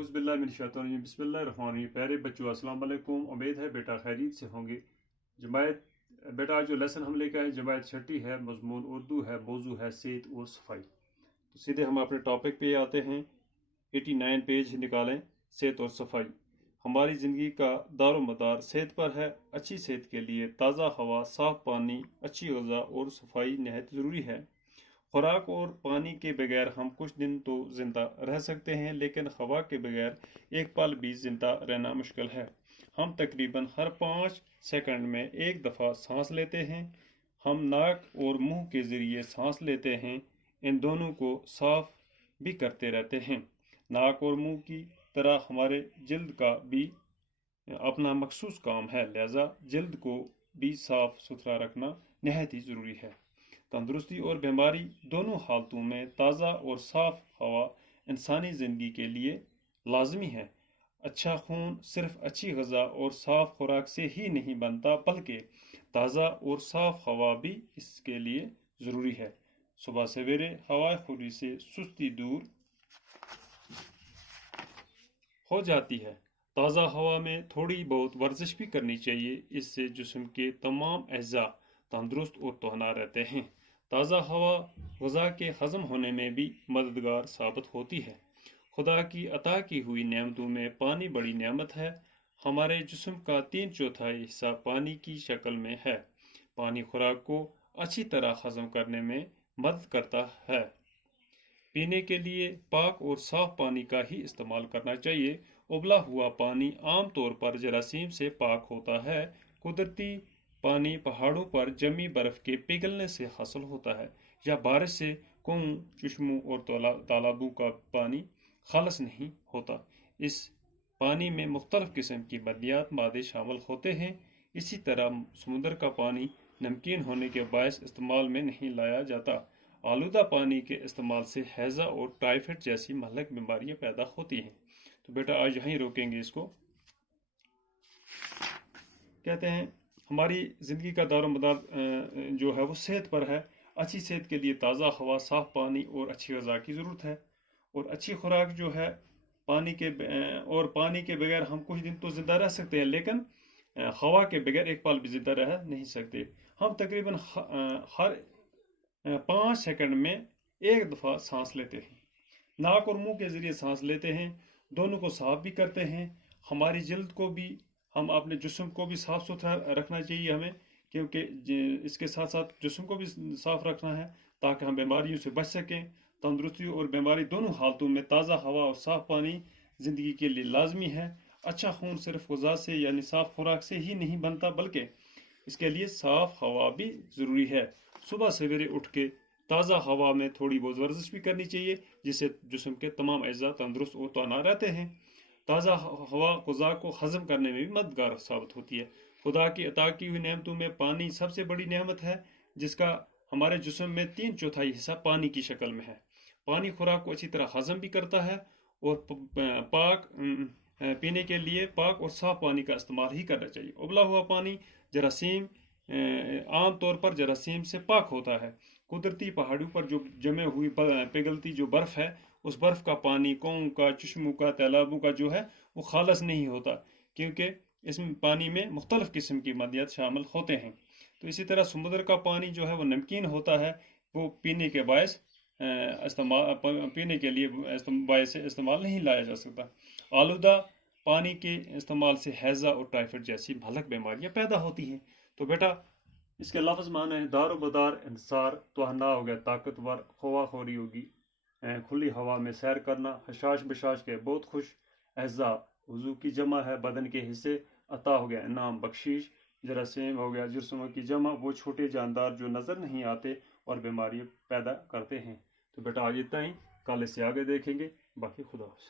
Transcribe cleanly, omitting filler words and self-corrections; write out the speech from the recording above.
औज़ बिल्लाहि मिनश शैतानिर रजीम बिस्मिल्लाहिर्रहमानिर्रहीम। प्यारे बच्चों अस्सलाम वालेकुम। उम्मीद है बेटा खैरियत से होंगे। जमायत बेटा आज जो लेसन हम लेकर आए जमायत छठी है, मज़मून उर्दू है, मौजू है सेहत और सफाई। तो सीधे हम अपने टॉपिक पे आते हैं। 89 पेज निकालें। सेहत और सफाई हमारी ज़िंदगी का दारोमदार सेहत पर है। अच्छी सेहत के लिए ताज़ा हवा, साफ़ पानी, अच्छी ग़िज़ा और सफाई नहायत ज़रूरी है। खुराक और पानी के बगैर हम कुछ दिन तो ज़िंदा रह सकते हैं, लेकिन हवा के बगैर एक पल भी ज़िंदा रहना मुश्किल है। हम तकरीबन हर 5 सेकंड में एक दफ़ा सांस लेते हैं। हम नाक और मुंह के ज़रिए सांस लेते हैं। इन दोनों को साफ भी करते रहते हैं। नाक और मुंह की तरह हमारे जिल्द का भी अपना मखसूस काम है, लिहाजा जिल्द को भी साफ सुथरा रखना नहायत ही ज़रूरी है। तंदुरुस्ती और बीमारी दोनों हालतों में ताज़ा और साफ हवा इंसानी ज़िंदगी के लिए लाजमी है। अच्छा खून सिर्फ अच्छी ग़िज़ा और साफ खुराक से ही नहीं बनता, बल्कि ताज़ा और साफ हवा भी इसके लिए ज़रूरी है। सुबह सवेरे हवा खुरी से सुस्ती दूर हो जाती है। ताज़ा हवा में थोड़ी बहुत वर्जिश भी करनी चाहिए। इससे जिस्म के तमाम अज़ा तंदुरुस्त और तवाना रहते हैं। ताज़ा हवा ग़िज़ा के हज़म होने में भी मददगार साबित होती है। खुदा की अता की हुई नेमतों में पानी बड़ी नेमत है। हमारे जिस्म का 3/4 हिस्सा पानी की शक्ल में है। पानी खुराक को अच्छी तरह हज़म करने में मदद करता है। पीने के लिए पाक और साफ पानी का ही इस्तेमाल करना चाहिए। उबला हुआ पानी आम तौर पर जरासीम से पाक होता है। कुदरती पानी पहाड़ों पर जमी बर्फ के पिघलने से हासिल होता है, या बारिश से कुओं, चश्मों और तालाबों का पानी खालिस नहीं होता। इस पानी में मुख्तलिफ किस्म की बदनियात मादे शामिल होते हैं। इसी तरह समुद्र का पानी नमकीन होने के बायस इस्तेमाल में नहीं लाया जाता। आलूदा पानी के इस्तेमाल से हैज़ा और टाइफाइड जैसी महलक बीमारियां पैदा होती हैं। तो बेटा आज यहीं रोकेंगे इसको। कहते हैं हमारी ज़िंदगी का दारोमदार जो है वो सेहत पर है। अच्छी सेहत के लिए ताज़ा हवा, साफ़ पानी और अच्छी ग़िज़ा की ज़रूरत है। और अच्छी खुराक जो है पानी के बगैर हम कुछ दिन तो ज़िंदा रह सकते हैं, लेकिन हवा के बगैर एक पल भी ज़िंदा रह नहीं सकते। हम तकरीबन हर 5 सेकंड में एक दफ़ा सांस लेते हैं। नाक और मुंह के ज़रिए सांस लेते हैं। दोनों को साफ भी करते हैं। हमारी जिल्द को भी, हम अपने जिस्म को भी साफ़ सुथरा रखना चाहिए हमें, क्योंकि इसके साथ साथ जिस्म को भी साफ़ रखना है ताकि हम बीमारियों से बच सकें। तंदुरुस्ती और बीमारी दोनों हालतों में ताज़ा हवा और साफ़ पानी ज़िंदगी के लिए लाजमी है। अच्छा खून सिर्फ ग़िज़ा से यानी साफ़ खुराक से ही नहीं बनता, बल्कि इसके लिए साफ़ हवा भी ज़रूरी है। सुबह सवेरे उठ के ताज़ा हवा में थोड़ी बहुत वर्जिश भी करनी चाहिए, जिससे जिस्म के तमाम अज़ा तंदुरुस्त और तवाना रहते हैं। ताज़ा हवा ग़िज़ा को हज़म करने में भी मददगार साबित होती है। खुदा की अता की हुई नेमतों में पानी सबसे बड़ी नेमत है, जिसका हमारे जिस्म में 3/4 हिस्सा पानी की शक्ल में है। पानी खुराक को अच्छी तरह हज़म भी करता है और पीने के लिए पाक और साफ पानी का इस्तेमाल ही करना चाहिए। उबला हुआ पानी जरासीम आम तौर पर जरासीम से पाक होता है। कुदरती पहाड़ों पर जो जमे हुई पिघलती जो बर्फ़ है, उस बर्फ़ का पानी कुओं का, चश्मों का, तालाबों का जो है वो खालिस नहीं होता, क्योंकि इसमें पानी में मुख्तलिफ किस्म की मादियात शामिल होते हैं। तो इसी तरह समुद्र का पानी जो है वो नमकीन होता है। वो पीने के लिए बायस इस्तेमाल नहीं लाया जा सकता। आलूदा पानी के इस्तेमाल से हैज़ा और टाइफाइड जैसी भयानक बीमारियां पैदा होती हैं। तो बेटा इसके लफ्ज़ माने हैं दारोमदार इंसार, तवाना हो गया, ताकतवर, खवाखोरी होगी, खुली हवा में सैर करना, हशाश बशाश के बहुत खुश, अज़ा वज़ू की जमा है, बदन के हिस्से, अता हो गया इनाम बख्शीश, जरासीम हो गया जिस्म की जमा, वो छोटे जानदार जो नज़र नहीं आते और बीमारी पैदा करते हैं। तो बेटा आज इतना ही, कल इससे आगे देखेंगे। बाकी खुदा हाफ़िज़।